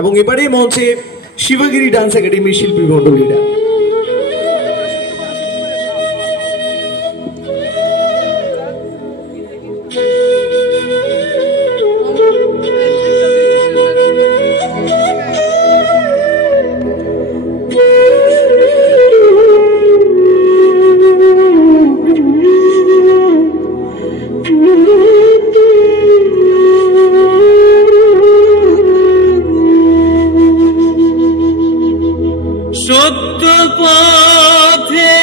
এবং এবারে মঞ্চে শিবগিরি ডান্স একাডেমির শিল্পী মণ্ডলীরা। সত্য পথে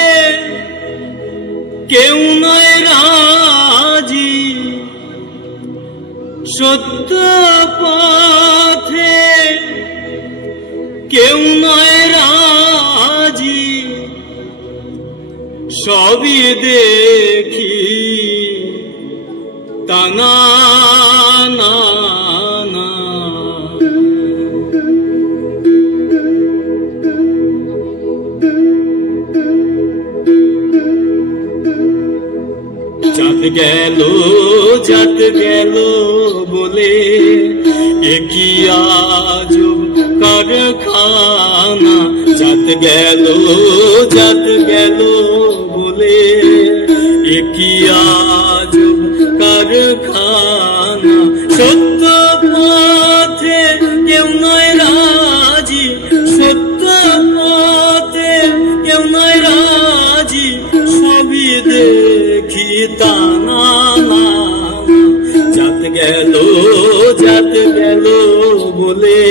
কেউ নয় রাজি, সত্য পথে কেউ নয় রাজি, সবই দেখি তা না না না। জাত গেল জাত গেল বলে কি আজব কারখানা, জাত গেল বলে কি আজব কারখানা। সত্য পথে কেউ নয় রাজি, সত্য পথে কেউ নয় রাজি, সবই দেখি তা না না। জাত গেল বলে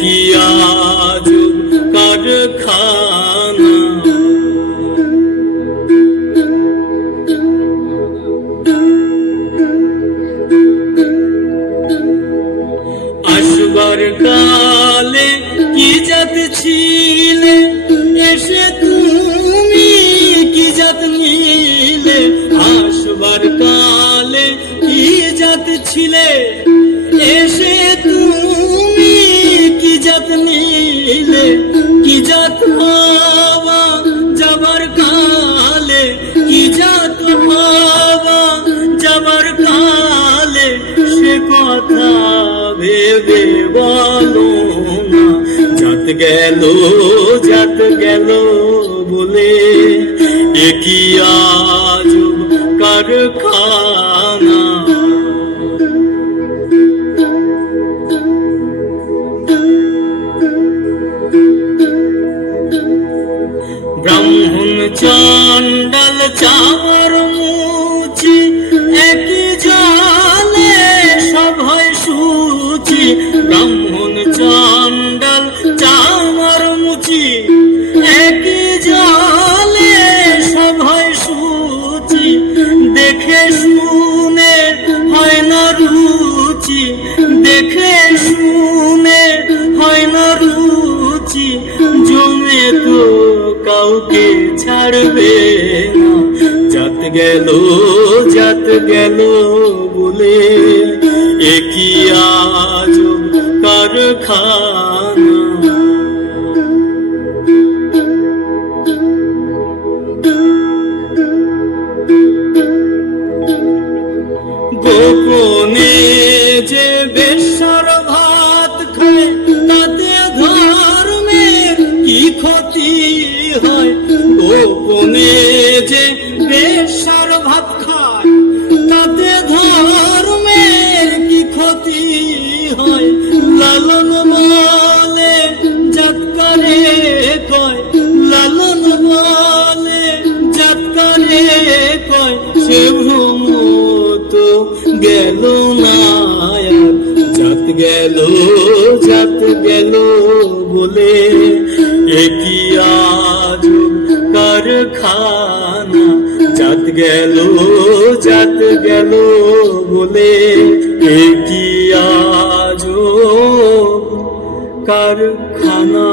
কি আজব কারখানা। আসবার কালে কি জাত ছিলে, এসে তুমি কি জাত নিলে। আসবার কালে কি জাত ছিলে, এসে তুমি কি জাত নিলে। কি জাত হওয়া যাবার কালে, কি জাত হওয়া যাবার কালে, সে কথা ভেবে বলো না। জাত গেল বলে কি আজব কারখানা। ব্রাহ্মণ চণ্ডাল চামর মুচি, একই জলে সব হয় সূচি। ব্রাহ্মণ চণ্ডাল চামর মুচি, একই জলে সব হয় সূচি। দেখে শুনে হয় না রুচি, দেখে শুনে হয় না রুচি। জমে তো কাউকে ছাড়বে না। জাত গেল বলে কি আজব কারখানা। গোপনে যে বেশ্যার ভাত খায়, তাতে ধর্মের কি ক্ষতি হয়। গোপনে যে বেশ্যার ভাত খায়, তাতে ধর্মের কি ক্ষতি হয়। লালন বলে জাতকারে কয়, লালন বলে জাতকারে কয়, সে ভ্রম তো গেল না। জাত গেল বলে কি আজব কারখানা। জাত গেল বলে কি আজব কারখানা।